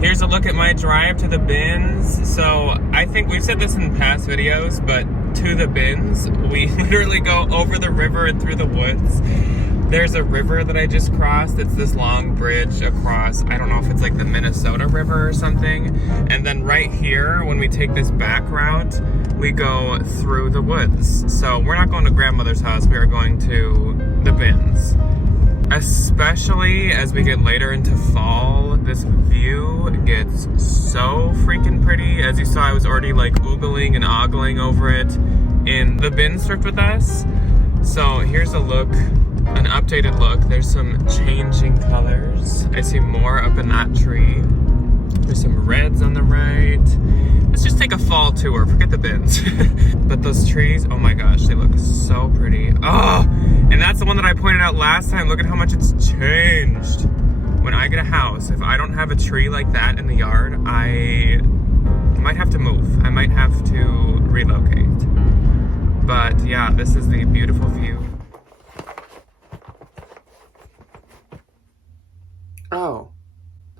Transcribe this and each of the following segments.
Here's a look at my drive to the bins. So I think we've said this in past videos, but to the bins, we literally go over the river and through the woods. There's a river that I just crossed. It's this long bridge across, I don't know if it's like the Minnesota River or something. And then right here, when we take this back route, we go through the woods. So we're not going to grandmother's house, we are going to the bins. Especially as we get later into fall, this view gets so freaking pretty. As you saw, I was already like oogling and ogling over it in the bins thrift with us. So here's a look, an updated look. There's some changing colors. I see more up in that tree. There's some reds on the right. Let's just take a fall tour, forget the bins. But those trees, oh my gosh, they look so pretty. Oh, and that's the one that I pointed out last time. Look at how much it's changed. When I get a house, if I don't have a tree like that in the yard, I might have to move. I might have to relocate. But yeah, this is the beautiful view. Oh,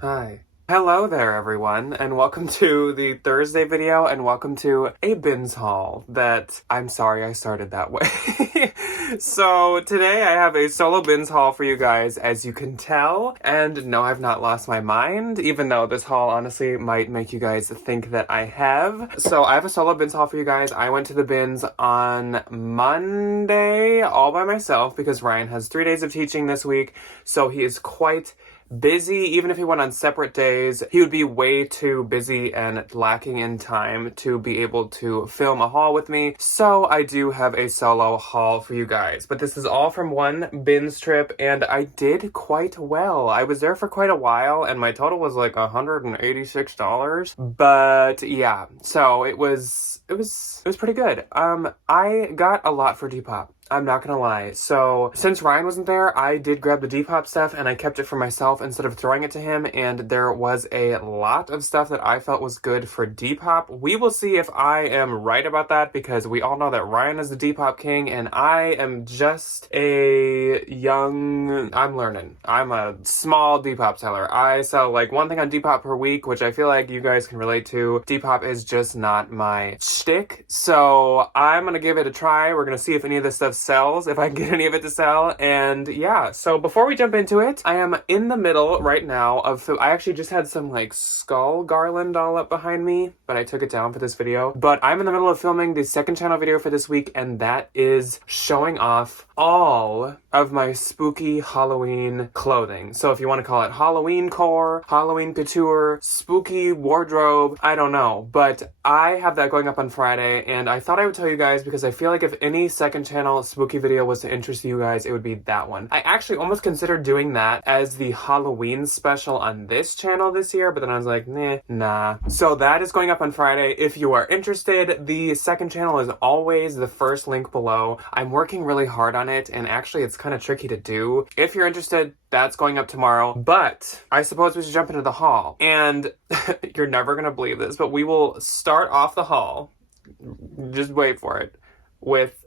hi. Hello there, everyone, and welcome to the Thursday video, and welcome to a bins haul that I'm sorry I started that way. So today I have a solo bins haul for you guys, as you can tell, and no, I've not lost my mind, even though this haul honestly might make you guys think that I have. So I have a solo bins haul for you guys. I went to the bins on Monday all by myself because Ryan has 3 days of teaching this week, so he is quite busy. Even if he went on separate days, he would be way too busy and lacking in time to be able to film a haul with me. So I do have a solo haul for you guys. But this is all from one bins trip, and I did quite well. I was there for quite a while, and my total was like $186. But yeah, so it was pretty good. I got a lot for Depop. I'm not gonna lie. So since Ryan wasn't there, I did grab the Depop stuff and I kept it for myself instead of throwing it to him, and there was a lot of stuff that I felt was good for Depop. We will see if I am right about that, because we all know that Ryan is the Depop king and I am just I'm learning. I'm a small Depop seller. I sell like one thing on Depop per week, which I feel like you guys can relate to. Depop is just not my shtick. So I'm gonna give it a try. We're gonna see if any of this stuff sells, if I can get any of it to sell. And yeah, so before we jump into it, I am in the middle right now of, I actually just had some like skull garland all up behind me, but I took it down for this video. But I'm in the middle of filming the second channel video for this week, and that is showing off all of my spooky Halloween clothing. So if you want to call it Halloween core, Halloween couture, spooky wardrobe, I don't know. But I have that going up on Friday, and I thought I would tell you guys because I feel like if any second channel spooky video was to interest you guys, it would be that one. I actually almost considered doing that as the Halloween special on this channel this year, but then I was like, nah. So that is going up on Friday. If you are interested, the second channel is always the first link below. I'm working really hard on it, and actually it's kind of tricky to do. If you're interested, that's going up tomorrow. But I suppose we should jump into the haul. And you're never gonna believe this, but we will start off the haul, just wait for it, with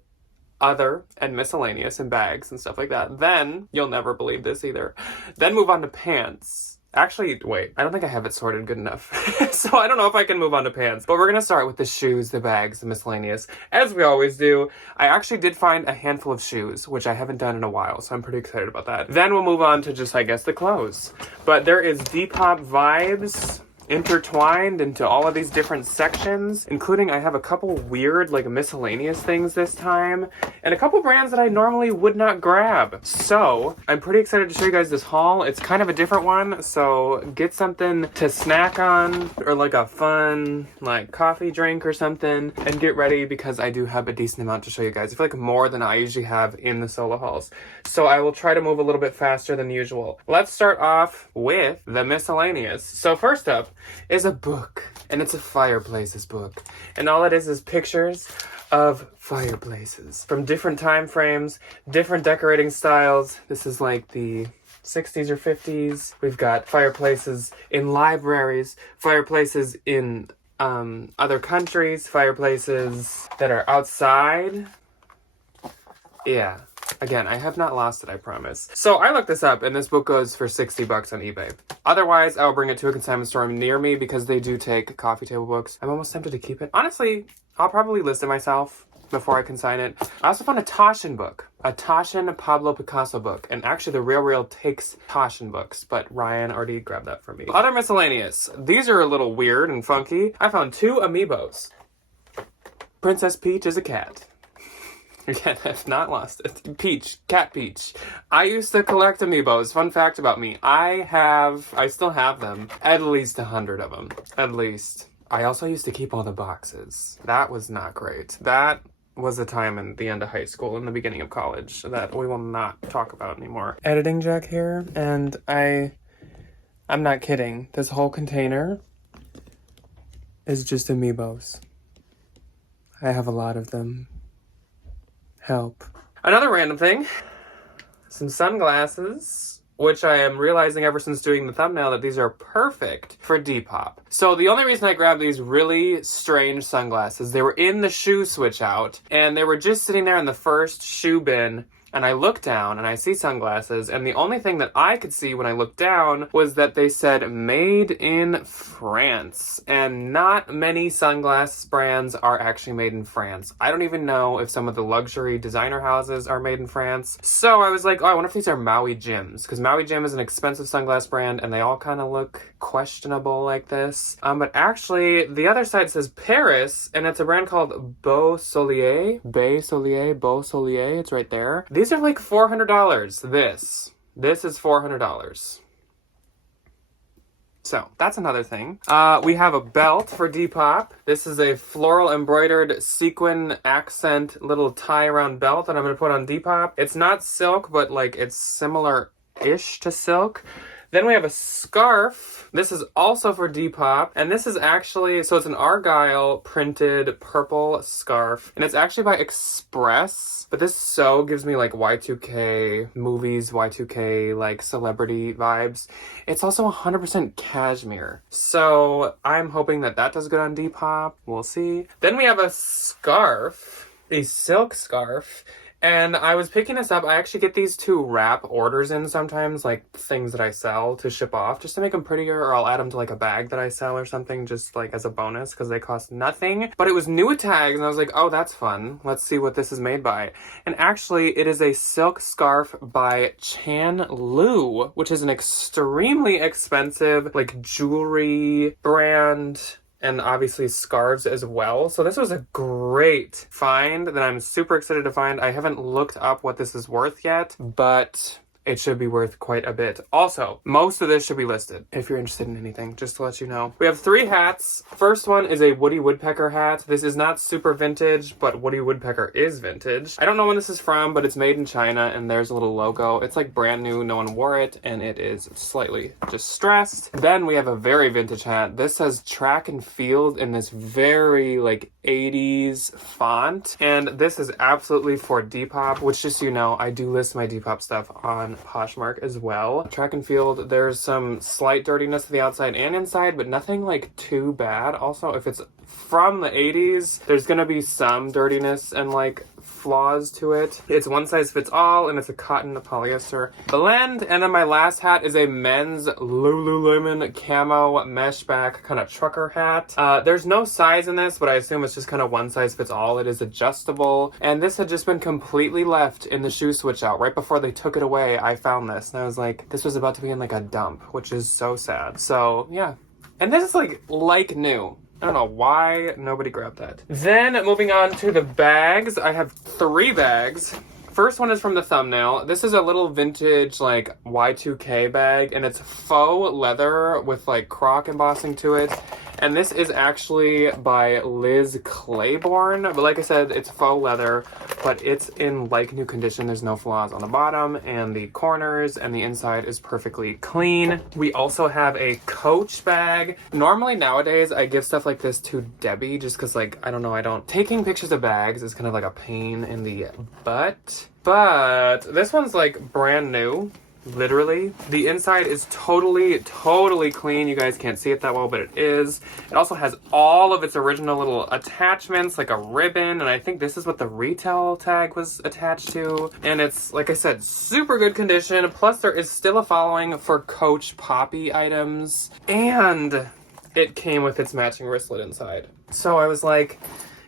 other and miscellaneous and bags and stuff like that. Then, you'll never believe this either, then move on to pants. Actually, wait, I don't think I have it sorted good enough. So I don't know if I can move on to pants. But we're gonna start with the shoes, the bags, the miscellaneous, as we always do. I actually did find a handful of shoes, which I haven't done in a while, so I'm pretty excited about that. Then we'll move on to just, I guess, the clothes. But there is Depop vibes intertwined into all of these different sections, including I have a couple weird like miscellaneous things this time, and a couple brands that I normally would not grab. So I'm pretty excited to show you guys this haul. It's kind of a different one, so get something to snack on, or like a fun like coffee drink or something, and get ready because I do have a decent amount to show you guys. I feel like more than I usually have in the solo hauls, so I will try to move a little bit faster than usual. Let's start off with the miscellaneous. So first up is a book, and it's a fireplaces book, and all it is pictures of fireplaces from different time frames, different decorating styles. This is like the 60s or 50s. We've got fireplaces in libraries, fireplaces in other countries, fireplaces that are outside. Yeah. Again, I have not lost it, I promise. So I looked this up, and this book goes for $60 on eBay. Otherwise, I'll bring it to a consignment store near me because they do take coffee table books. I'm almost tempted to keep it. Honestly, I'll probably list it myself before I consign it. I also found a Taschen book. A Taschen Pablo Picasso book. And actually, The Real takes Taschen books, but Ryan already grabbed that for me. Other miscellaneous. These are a little weird and funky. I found 2 amiibos. Princess Peach is a cat. Again, I've not lost it. Peach. Cat Peach. I used to collect amiibos. Fun fact about me. I still have them. At least 100 of them. At least. I also used to keep all the boxes. That was not great. That was a time in the end of high school and the beginning of college that we will not talk about anymore. Editing jack here, and I'm not kidding. This whole container is just amiibos. I have a lot of them. Help. Another random thing. Some sunglasses, which I am realizing ever since doing the thumbnail that these are perfect for Depop. So the only reason I grabbed these really strange sunglasses, they were in the shoe switch out, and they were just sitting there in the first shoe bin, and I look down and I see sunglasses, and the only thing that I could see when I looked down was that they said made in France, and not many sunglass brands are actually made in France. I don't even know if some of the luxury designer houses are made in France. So I was like, oh, I wonder if these are Maui Jims, because Maui Jim is an expensive sunglass brand and they all kind of look questionable like this. But actually the other side says Paris, and it's a brand called Beau Solier. It's right there. These are like $400. This is $400. So that's another thing. We have a belt for Depop. This is a floral embroidered sequin accent little tie around belt that I'm going to put on Depop. It's not silk, but like it's similar-ish to silk. Then we have a scarf. This is also for Depop. And this is actually, so it's an argyle printed purple scarf. And it's actually by Express. But this so gives me like Y2K movies, Y2K like celebrity vibes. It's also 100% cashmere. So I'm hoping that that does good on Depop. We'll see. Then we have a scarf, a silk scarf. And I was picking this up. I actually get these to wrap orders in sometimes, like things that I sell to ship off, just to make them prettier, or I'll add them to like a bag that I sell or something, just like as a bonus, because they cost nothing. But it was new with tags, and I was like, oh, that's fun. Let's see what this is made by. And actually, it is a silk scarf by Chan Lu, which is an extremely expensive, like, jewelry brand, and obviously scarves as well. So this was a great find that I'm super excited to find. I haven't looked up what this is worth yet, but it should be worth quite a bit. Also, most of this should be listed if you're interested in anything, just to let you know. We have 3 hats. First one is a Woody Woodpecker hat. This is not super vintage, but Woody Woodpecker is vintage. I don't know when this is from, but it's made in China, and there's a little logo. It's like brand new, no one wore it, and it is slightly distressed. Then we have a very vintage hat. This says track and field in this very like 80s font, and this is absolutely for Depop, which, just so you know, I do list my Depop stuff on Poshmark as well. Track and field, there's some slight dirtiness to the outside and inside, but nothing like too bad. Also, if it's from the 80s, there's gonna be some dirtiness and like flaws to it. It's one size fits all, and it's a cotton polyester blend. And then my last hat is a men's Lululemon camo mesh back kind of trucker hat. There's no size in this, but I assume it's just kind of one size fits all. It is adjustable, and this had just been completely left in the shoe switch out. Right before they took it away, I found this, and I was like, this was about to be in like a dump, which is so sad. So yeah, and this is like new. I don't know why nobody grabbed that. Then moving on to the bags, I have 3 bags. First one is from the thumbnail. This is a little vintage like Y2K bag, and it's faux leather with like croc embossing to it. And this is actually by Liz Claiborne. But like I said, it's faux leather, but it's in like new condition. There's no flaws on the bottom and the corners, and the inside is perfectly clean. We also have a Coach bag. Normally nowadays I give stuff like this to Debbie just because, like, I don't know, taking pictures of bags is kind of like a pain in the butt. But this one's like brand new. literally. The inside is totally clean. You guys can't see it that well, but it is. It also has all of its original little attachments, like a ribbon, and I think this is what the retail tag was attached to. And it's, like I said, super good condition. Plus, there is still a following for Coach Poppy items, and it came with its matching wristlet inside. So I was like,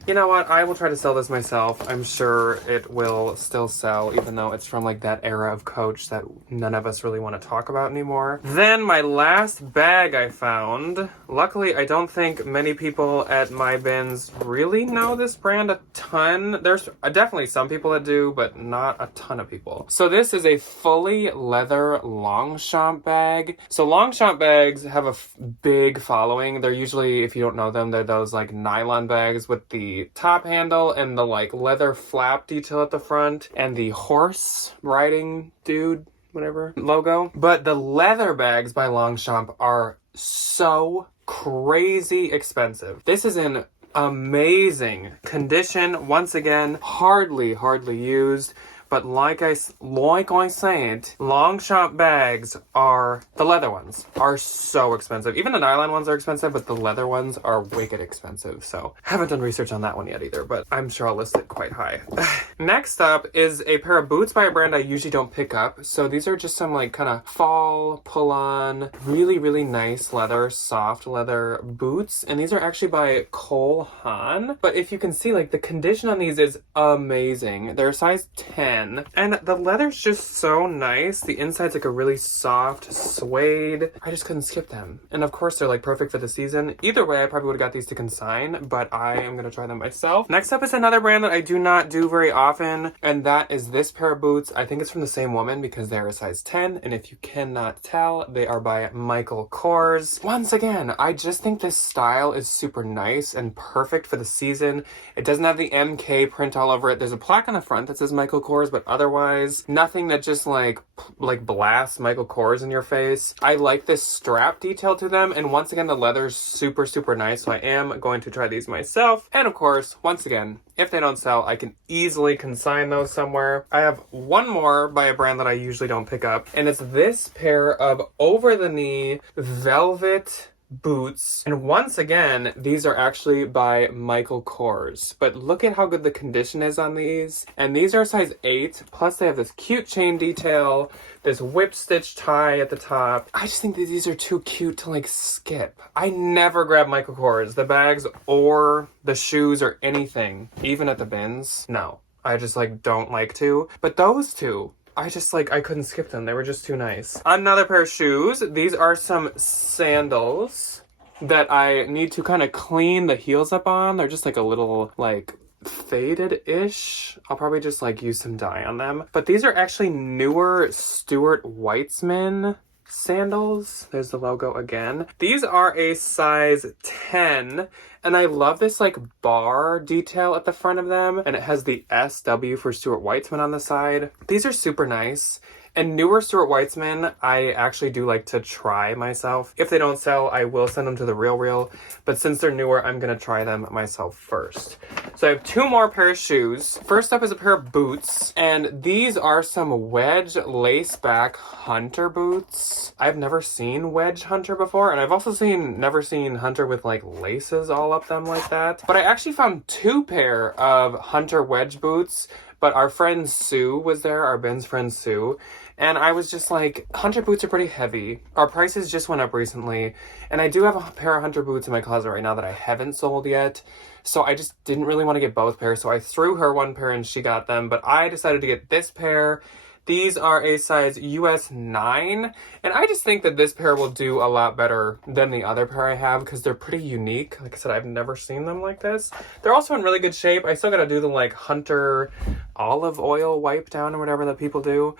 you know what? I will try to sell this myself. I'm sure it will still sell, even though it's from like that era of Coach that none of us really want to talk about anymore. Then my last bag I found. Luckily, I don't think many people at my bins really know this brand a ton. There's definitely some people that do, but not a ton of people. So this is a fully leather Longchamp bag. So Longchamp bags have a big following. They're usually, if you don't know them, they're those like nylon bags with the top handle and the like leather flap detail at the front and the horse riding dude, whatever, logo. But the leather bags by Longchamp are so crazy expensive. This is in amazing condition. Once again, hardly used. But like I said, Longchamp bags are, the leather ones, are so expensive. Even the nylon ones are expensive, but the leather ones are wicked expensive. So haven't done research on that one yet either, but I'm sure I'll list it quite high. Next up is a pair of boots by a brand I usually don't pick up. So these are just some like kind of fall, pull-on, really nice leather, soft leather boots. And these are actually by Cole Haan. But if you can see, like the condition on these is amazing. They're size 10. And the leather's just so nice. The inside's like a really soft suede. I just couldn't skip them. And of course, they're like perfect for the season. Either way, I probably would have got these to consign, but I am going to try them myself. Next up is another brand that I do not do very often, and that is this pair of boots. I think it's from the same woman because they're a size 10, and if you cannot tell, they are by Michael Kors. Once again, I just think this style is super nice and perfect for the season. It doesn't have the MK print all over it. There's a plaque on the front that says Michael Kors, but otherwise nothing that just like blasts Michael Kors in your face. I like this strap detail to them, and once again the leather's super nice, so I am going to try these myself. And of course, once again, if they don't sell, I can easily consign those somewhere. I have one more by a brand that I usually don't pick up, and it's this pair of over-the-knee velvet boots. And once again, these are actually by Michael Kors. But look at how good the condition is on these. And these are size 8, plus they have this cute chain detail, this whip stitch tie at the top. I just think that these are too cute to like skip. I never grab Michael Kors, the bags or the shoes or anything, even at the bins. No, I just like don't like to. But those two, I just like, I couldn't skip them. They were just too nice. Another pair of shoes. These are some sandals that I need to kind of clean the heels up on. They're just like a little like faded-ish. I'll probably just like use some dye on them. But these are actually newer Stuart Weitzman sandals. There's the logo again. These are a size 10, and I love this like bar detail at the front of them, and it has the SW for Stuart Weitzman on the side. These are super nice. And newer Stuart Weitzman, I actually do like to try myself. If they don't sell, I will send them to the Real. But since they're newer, I'm going to try them myself first. So I have two more pair of shoes. First up is a pair of boots. And these are some wedge lace back hunter boots. I've never seen wedge hunter before. And I've also never seen hunter with like laces all up them like that. But I actually found two pair of hunter wedge boots. But our friend Sue was there, our Ben's friend Sue. And I was just like, hunter boots are pretty heavy. Our prices just went up recently. And I do have a pair of hunter boots in my closet right now that I haven't sold yet. So I just didn't really want to get both pairs. So I threw her one pair and she got them. But I decided to get this pair. These are a size US 9, and I just think that this pair will do a lot better than the other pair I have because they're pretty unique. Like I said, I've never seen them like this. They're also in really good shape. I still gotta do the like hunter olive oil wipe down or whatever that people do,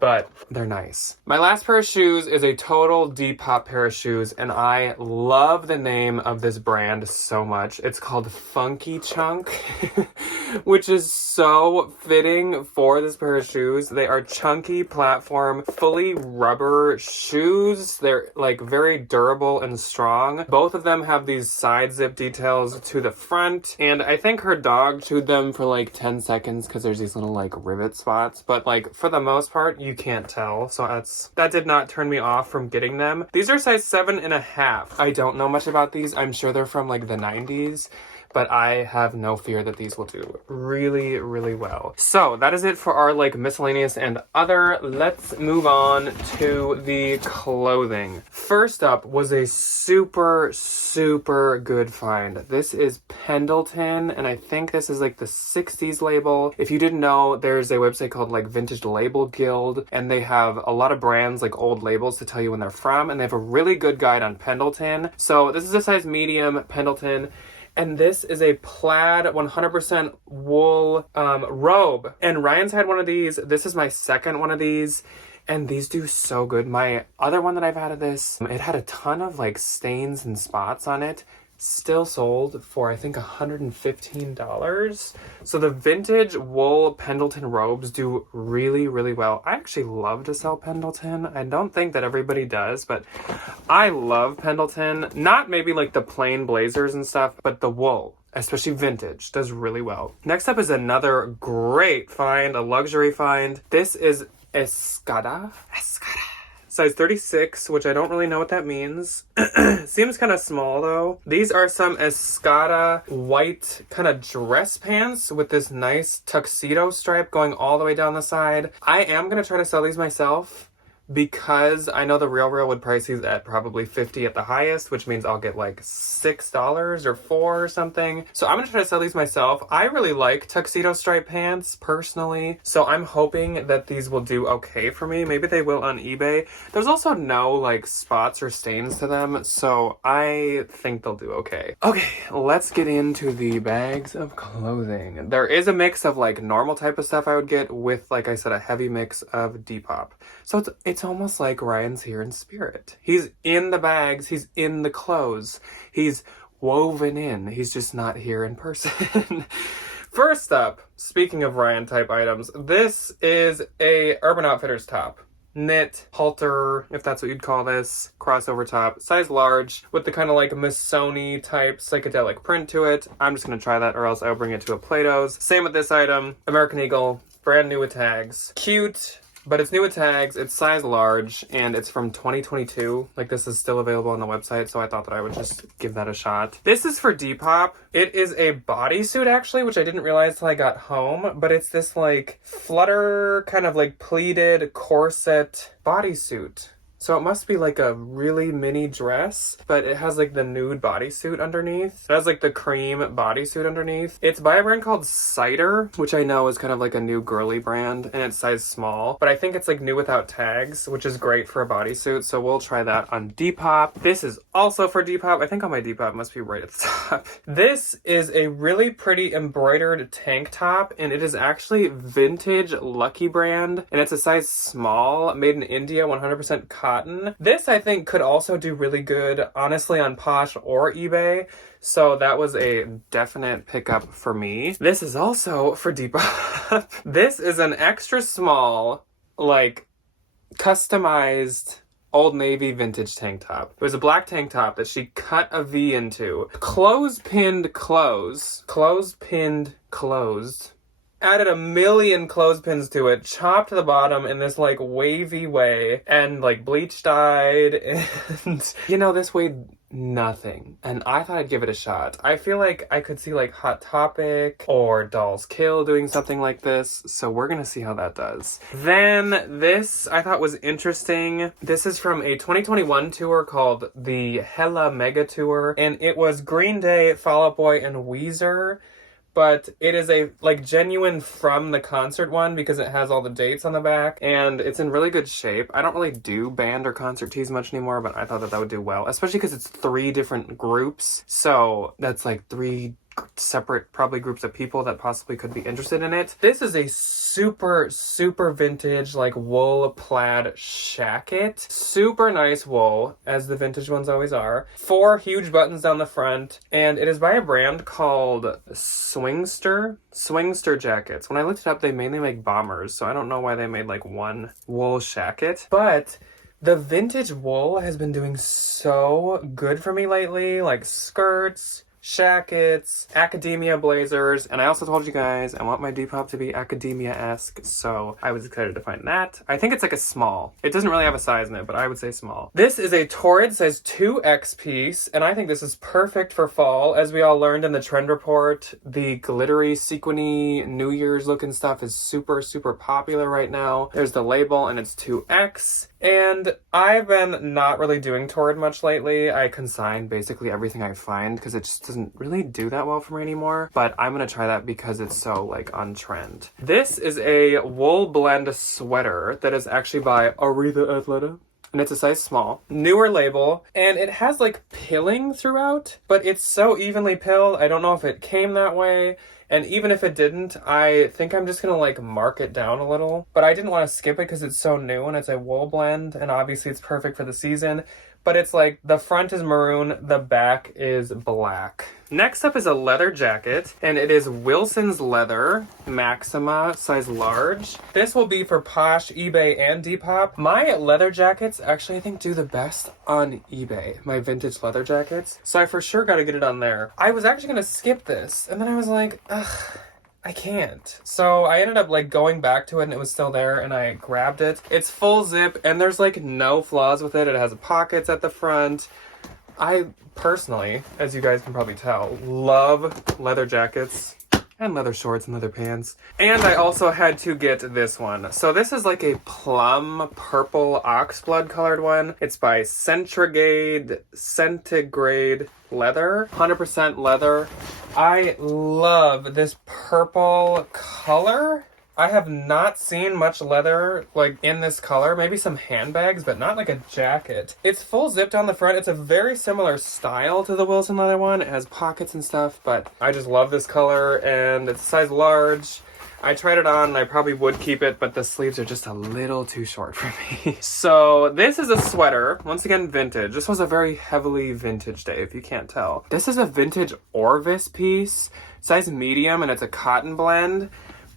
but they're nice. My last pair of shoes is a total Depop pair of shoes, and I love the name of this brand so much. It's called Funky Chunk. which is so fitting for this pair of shoes. They are chunky platform, fully rubber shoes. They're like very durable and strong. Both of them have these side zip details to the front, and I think her dog chewed them for like 10 seconds because there's these little like rivet spots, but like for the most part you can't tell, so that did not turn me off from getting them. These are size 7.5. I don't know much about these. I'm sure they're from like the 90s, but I have no fear that these will do really, really well. So that is it for our like miscellaneous and other. Let's move on to the clothing. First up was a super, super good find. This is Pendleton, and I think this is like the 60s label. If you didn't know, there's a website called like Vintage Label Guild, and they have a lot of brands, like old labels, to tell you when they're from, and they have a really good guide on Pendleton. So this is a size medium Pendleton. And this is a plaid 100% wool robe. And Ryan's had one of these. This is my second one of these. And these do so good. My other one that I've had of this, it had a ton of like stains and spots on it. Still sold for, I think, $115. So the vintage wool Pendleton robes do really, really well. I actually love to sell Pendleton. I don't think that everybody does, but I love Pendleton. Not maybe like the plain blazers and stuff, but the wool, especially vintage, does really well. Next up is another great find, a luxury find. This is Escada. Size 36, which I don't really know what that means. Seems kind of small though. These are some Escada white kind of dress pants with this nice tuxedo stripe going all the way down the side. I am going to try to sell these myself, because I know the Real would price these at probably $50 at the highest, which means I'll get like $6 or $4 or something. So I'm gonna try to sell these myself. I really like tuxedo stripe pants personally, so I'm hoping that these will do okay for me. Maybe they will on eBay. There's also no like spots or stains to them, so I think they'll do okay. Okay, let's get into the bags of clothing. There is a mix of like normal type of stuff I would get with, like I said, a heavy mix of Depop. So it's almost like Ryan's here in spirit. He's in the bags, he's in the clothes, he's woven in, he's just not here in person. First up, speaking of Ryan type items, this is a Urban Outfitters top. Knit, halter, if that's what you'd call this, crossover top, size large, with the kind of like Missoni type psychedelic print to it. I'm just gonna try that, or else I'll bring it to a Plato's. Same with this item, American Eagle, brand new with tags. Cute, but it's new with tags, it's size large, and it's from 2022. Like, this is still available on the website, so I thought that I would just give that a shot. This is for Depop. It is a bodysuit, actually, which I didn't realize till I got home, but it's this, like, flutter, kind of, like, pleated corset bodysuit. So it must be like a really mini dress, but it has like the nude bodysuit underneath. It has like the cream bodysuit underneath. It's by a brand called Cider, which I know is kind of like a new girly brand, and it's size small, but I think it's like new without tags, which is great for a bodysuit, so we'll try that on Depop. This is also for Depop. I think on my Depop must be right at the top. This is a really pretty embroidered tank top, and it is actually vintage Lucky brand, and it's a size small, made in India, 100% cotton. This, I think, could also do really good, honestly, on Posh or eBay. So that was a definite pickup for me. This is also for Depop. This is an extra small, like, customized Old Navy vintage tank top. It was a black tank top that she cut a V into. Clothespin closed. Added a million clothespins to it, chopped the bottom in this like wavy way, and like bleach dyed, and you know, this weighed nothing, and I thought I'd give it a shot. I feel like I could see like Hot Topic or Dolls Kill doing something like this, so we're gonna see how that does. Then this I thought was interesting. This is from a 2021 tour called the Hella Mega Tour, and it was Green Day, Fall Out Boy, and Weezer. But it is a like genuine from the concert one because it has all the dates on the back and it's in really good shape. I don't really do band or concert tees much anymore, but I thought that would do well, especially because it's 3 different groups. So that's like 3 separate probably groups of people that possibly could be interested in it. This is a super vintage like wool plaid shacket. Super nice wool, as the vintage ones always are. 4 huge buttons down the front, and it is by a brand called Swingster jackets. When I looked it up, they mainly make bombers, so I don't know why they made like one wool shacket, but the vintage wool has been doing so good for me lately, like skirts, shackets, academia blazers, and I also told you guys I want my Depop to be academia-esque, so I was excited to find that. I think it's like a small. It doesn't really have a size in it, but I would say small. This is a Torrid size 2X piece, and I think this is perfect for fall. As we all learned in the trend report, the glittery, sequiny, New Year's looking stuff is super popular right now. There's the label, and it's 2X. And I've been not really doing Torrid much lately. I consign basically everything I find because it just doesn't really do that well for me anymore. But I'm going to try that because it's so like on trend. This is a wool blend sweater that is actually by Aretha Athleta. And it's a size small. Newer label. And it has like pilling throughout. But it's so evenly pilled. I don't know if it came that way. And even if it didn't, I think I'm just gonna like mark it down a little. But I didn't want to skip it because it's so new and it's a wool blend. And obviously it's perfect for the season. But it's like the front is maroon, the back is black. Next up is a leather jacket, and it is Wilson's Leather Maxima size large. This will be for Posh, eBay, and Depop. My leather jackets actually I think do the best on eBay, my vintage leather jackets. So I for sure got to get it on there. I was actually going to skip this, and then I was like, ugh, I can't. So I ended up like going back to it and it was still there and I grabbed it. It's full zip and there's like no flaws with it. It has pockets at the front. I personally, as you guys can probably tell, love leather jackets and leather shorts and leather pants. And I also had to get this one. So this is like a plum purple oxblood colored one. It's by Centigrade leather, 100% leather. I love this purple color. I have not seen much leather like in this color. Maybe some handbags, but not like a jacket. It's full zipped on the front. It's a very similar style to the Wilson leather one. It has pockets and stuff, but I just love this color and it's size large. I tried it on and I probably would keep it, but the sleeves are just a little too short for me. So this is a sweater, once again vintage. This was a very heavily vintage day, if you can't tell. This is a vintage Orvis piece, size medium, and it's a cotton blend.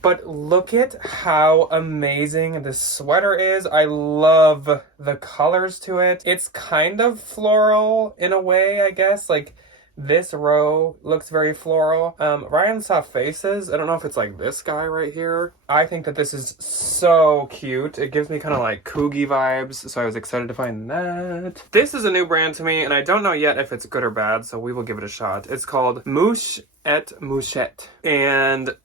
But look at how amazing this sweater is. I love the colors to it. It's kind of floral in a way, I guess. Like this row looks very floral. Ryan saw faces. I don't know if it's like this guy right here. I think that this is so cute. It gives me kind of like Coogie vibes. So I was excited to find that. This is a new brand to me and I don't know yet if it's good or bad. So we will give it a shot. It's called Mouche et Mouchette. And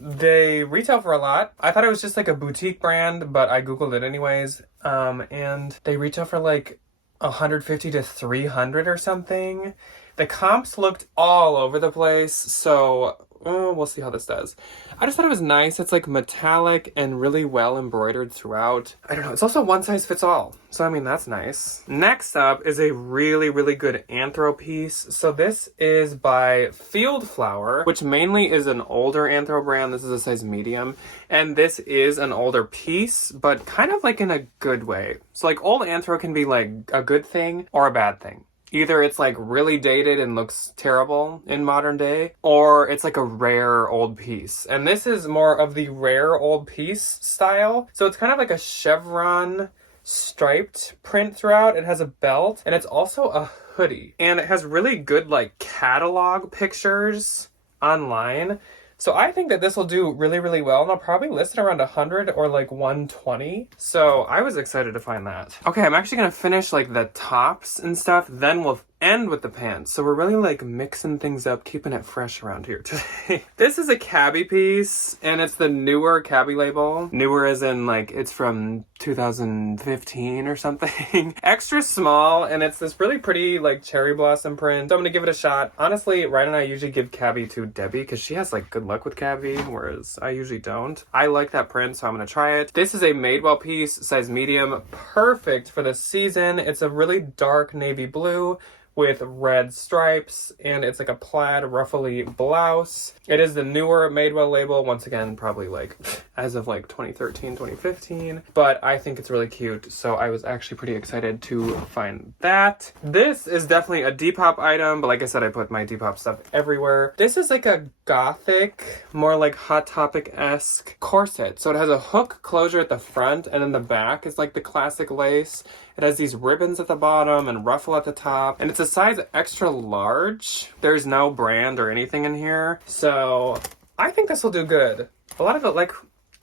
they retail for a lot. I thought it was just like a boutique brand, but I Googled it anyways. And they retail for like 150 to 300 or something. The comps looked all over the place, so we'll see how this does. I just thought it was nice. It's like metallic and really well embroidered throughout. I don't know. It's also one size fits all. So, I mean, that's nice. Next up is a really good anthro piece. So this is by Field Flower, which mainly is an older anthro brand. This is a size medium. And this is an older piece, but kind of like in a good way. So like old anthro can be like a good thing or a bad thing. Either it's like really dated and looks terrible in modern day, or it's like a rare old piece. And this is more of the rare old piece style. So it's kind of like a chevron striped print throughout. It has a belt and it's also a hoodie. And it has really good like catalog pictures online. So I think that this will do really well, and I'll probably list it around 100 or like 120. So I was excited to find that. Okay, I'm actually gonna finish like the tops and stuff, then we'll end with the pants. So we're really like mixing things up, keeping it fresh around here today. This is a cabbie piece, and it's the newer cabbie label. Newer as in like it's from 2015 or something. Extra small, and it's this really pretty like cherry blossom print. So I'm gonna give it a shot. Honestly, Ryan and I usually give cabbie to Debbie because she has like good luck with cabbie, whereas I usually don't. I like that print, so I'm gonna try it. This is a Madewell piece, size medium, perfect for the season. It's a really dark navy blue with red stripes, and it's like a plaid ruffly blouse. It is the newer Madewell label, once again, probably like as of like 2013, 2015, but I think it's really cute, so I was actually pretty excited to find that. This is definitely a Depop item, but like I said, I put my Depop stuff everywhere. This is like a gothic, more like Hot Topic-esque corset. So it has a hook closure at the front, and then the back is like the classic lace. It has these ribbons at the bottom and ruffle at the top, and it's a size extra large. There's no brand or anything in here, so I think this will do good. A lot of it, like,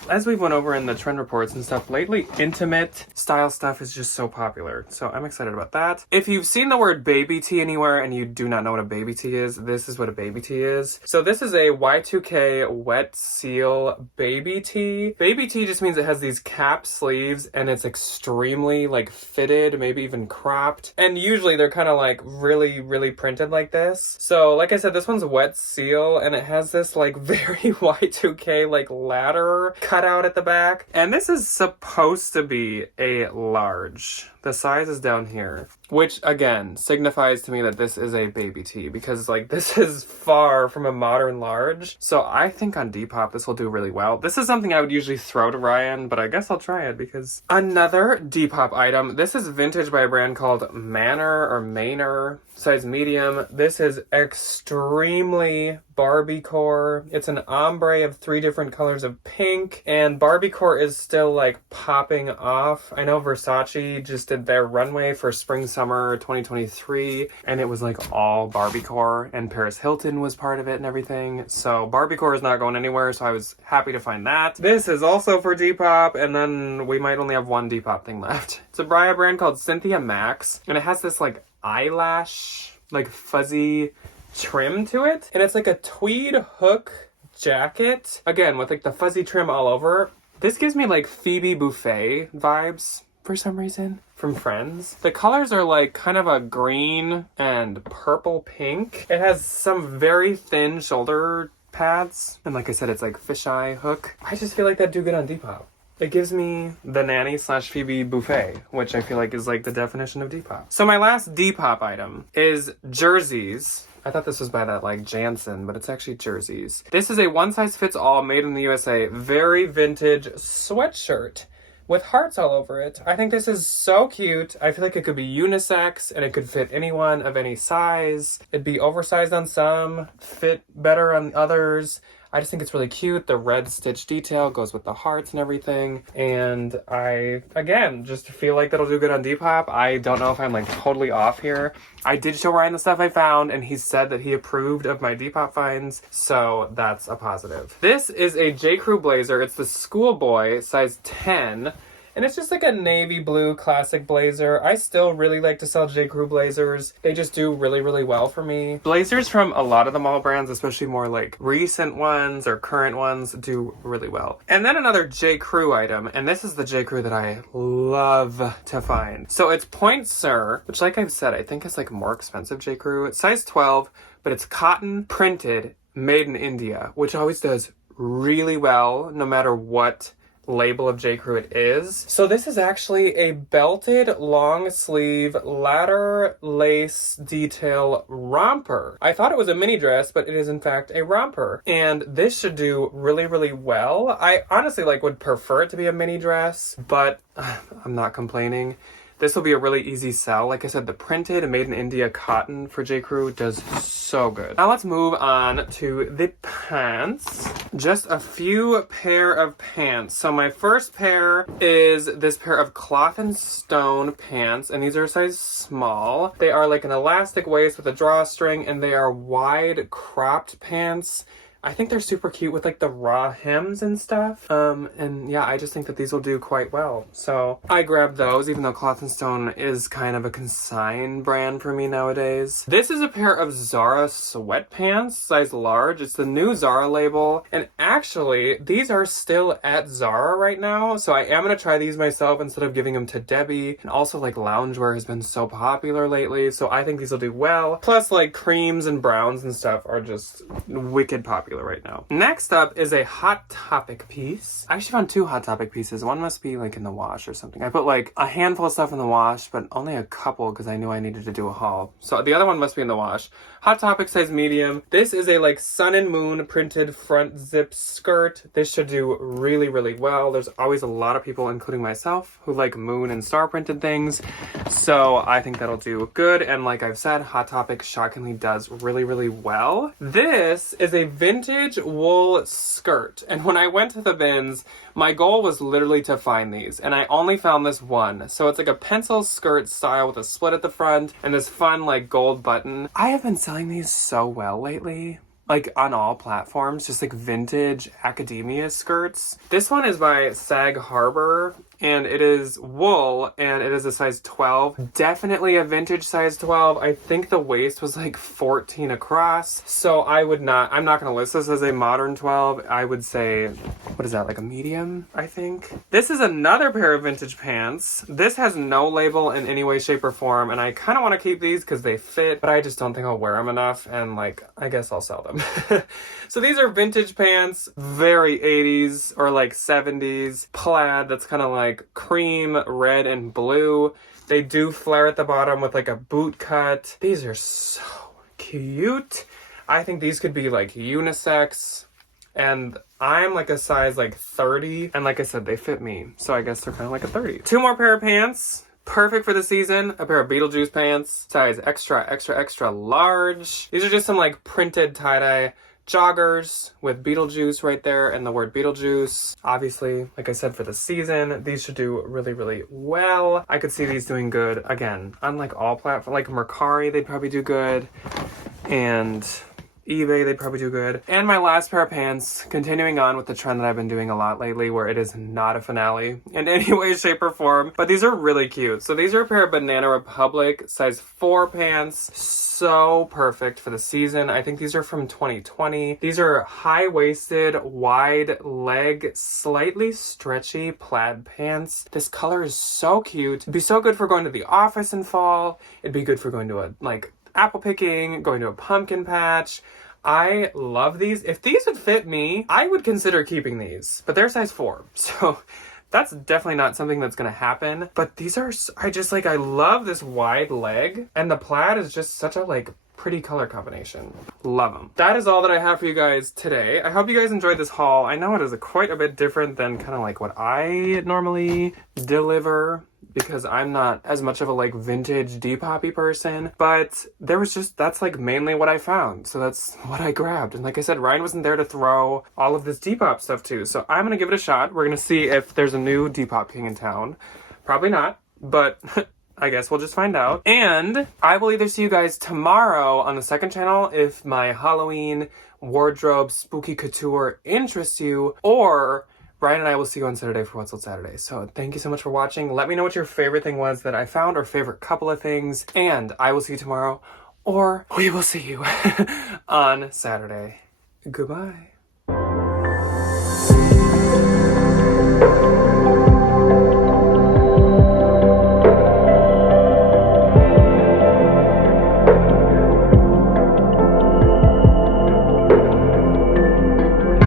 as we've went over in the trend reports and stuff lately, intimate style stuff is just so popular. So I'm excited about that. If you've seen the word baby tee anywhere and you do not know what a baby tee is, this is what a baby tee is. So this is a Y2K wet seal baby tee. Baby tee just means it has these cap sleeves and it's extremely like fitted, maybe even cropped. And usually they're kind of like really, really printed like this. So like I said, this one's wet seal and it has this like very Y2K like ladder cut out at the back, and this is supposed to be a large. The size is down here, which again signifies to me that this is a baby tee, because like this is far from a modern large. So I think on Depop this will do really well. This is something I would usually throw to Ryan, but I guess I'll try it because another Depop item. This is vintage by a brand called Manor, size medium. This is extremely Barbiecore. It's an ombre of 3 different colors of pink, and Barbiecore is still like popping off. I know Versace just did their runway for spring summer 2023, and it was like all Barbiecore, and Paris Hilton was part of it and everything. So Barbiecore is not going anywhere, so I was happy to find that. This is also for Depop, and then we might only have one Depop thing left. It's a brand called Cynthia Max, and it has this like eyelash, like fuzzy trim to it, and it's like a tweed hook jacket, again with like the fuzzy trim all over. This gives me like Phoebe Buffet vibes for some reason from Friends. The colors are like kind of a green and purple pink. It has some very thin shoulder pads, and like I said, it's like fisheye hook. I just feel like that'd do good on Depop. It gives me the nanny / Phoebe Buffet, which I feel like is like the definition of Depop. So my last Depop item is jerseys. I thought this was by that like Jansen, but it's actually jerseys. This is a one-size-fits-all made in the USA, very vintage sweatshirt with hearts all over it. I think this is so cute. I feel like it could be unisex and it could fit anyone of any size. It'd be oversized on some, fit better on others. I just think it's really cute. The red stitch detail goes with the hearts and everything. And I, again, just feel like that'll do good on Depop. I don't know if I'm like totally off here. I did show Ryan the stuff I found, and he said that he approved of my Depop finds, so that's a positive. This is a J. Crew blazer. It's the Schoolboy, size 10. And it's just like a navy blue classic blazer. I still really like to sell J. Crew blazers. They just do really, really well for me. Blazers from a lot of the mall brands, especially more like recent ones or current ones, do really well. And then another J. Crew item, and this is the J. Crew that I love to find. So it's Point Sur, which like I've said, I think is like more expensive J. Crew. It's size 12, but it's cotton printed, made in India, which always does really well no matter what label of J. Crew it is. So this is actually a belted long sleeve ladder lace detail romper. I thought it was a mini dress, but it is in fact a romper. And this should do really, really well. I honestly like would prefer it to be a mini dress, but I'm not complaining. This will be a really easy sell. Like I said, the printed and made in India cotton for J. Crew does so good. Now let's move on to the pants. Just a few pair of pants. So my first pair is this pair of Cloth and Stone pants, and these are size small. They are like an elastic waist with a drawstring, and they are wide cropped pants. I think they're super cute with like the raw hems and stuff. And yeah, I just think that these will do quite well. So I grabbed those, even though Cloth & Stone is kind of a consign brand for me nowadays. This is a pair of Zara sweatpants, size large. It's the new Zara label. And actually, these are still at Zara right now. So I am going to try these myself instead of giving them to Debbie. And also like loungewear has been so popular lately. So I think these will do well. Plus like creams and browns and stuff are just wicked popular. regular right now. Next up is a Hot Topic piece. I actually found 2 Hot Topic pieces. One must be like in the wash or something. I put like a handful of stuff in the wash, but only a couple because I knew I needed to do a haul. So the other one must be in the wash. Hot Topic size medium. This is a like sun and moon printed front zip skirt. This should do really, really well. There's always a lot of people, including myself, who like moon and star printed things. So I think that'll do good. And like I've said, Hot Topic shockingly does really, really well. This is a vintage wool skirt. And when I went to the bins, my goal was literally to find these. And I only found this one. So it's like a pencil skirt style with a split at the front and this fun like gold button. I have been selling these so well lately. Like on all platforms, just like vintage academia skirts. This one is by Sag Harbor and it is wool and it is a size 12. Definitely a vintage size 12. I think the waist was like 14 across. So I'm not gonna list this as a modern 12. I would say, what is that, like a medium, I think? This is another pair of vintage pants. This has no label in any way, shape, or form, and I kind of want to keep these because they fit, but I just don't think I'll wear them enough, and like, I guess I'll sell them. So these are vintage pants, very 80s or like 70s plaid that's kind of like cream, red, and blue. They do flare at the bottom with like a boot cut. These are so cute. I think these could be like unisex, and I'm like a size like 30, and like I said, they fit me, so I guess they're kind of like a 30. 2 more pair of pants. Perfect for the season, a pair of Beetlejuice pants, size extra, extra, extra large. These are just some like printed tie-dye joggers with Beetlejuice right there and the word Beetlejuice. Obviously, like I said, for the season, these should do really, really well. I could see these doing good, again, on like all platforms, like Mercari, they'd probably do good, and eBay, they'd probably do good. And my last pair of pants, continuing on with the trend that I've been doing a lot lately, where it is not a finale in any way, shape, or form, but these are really cute. So these are a pair of Banana Republic size 4 pants. So perfect for the season. I think these are from 2020. These are high-waisted, wide leg, slightly stretchy plaid pants. This color is so cute. It'd be so good for going to the office in fall. It'd be good for going to a, like, apple picking, going to a pumpkin patch. I love these. If these would fit me, I would consider keeping these, but they're size 4. So that's definitely not something that's gonna happen. But these are, I love this wide leg, and the plaid is just such a like pretty color combination. Love them. That is all that I have for you guys today. I hope you guys enjoyed this haul. I know it is quite a bit different than kind of like what I normally deliver, because I'm not as much of a like vintage Depop-y person, but there was just, that's like mainly what I found. So that's what I grabbed. And like I said, Ryan wasn't there to throw all of this Depop stuff too. So I'm gonna give it a shot. We're gonna see if there's a new Depop king in town. Probably not, but I guess we'll just find out. And I will either see you guys tomorrow on the second channel if my Halloween wardrobe spooky couture interests you, or Ryan and I will see you on Saturday for What's Sold Saturday. So thank you so much for watching. Let me know what your favorite thing was that I found, or favorite couple of things. And I will see you tomorrow, or we will see you on Saturday. Goodbye.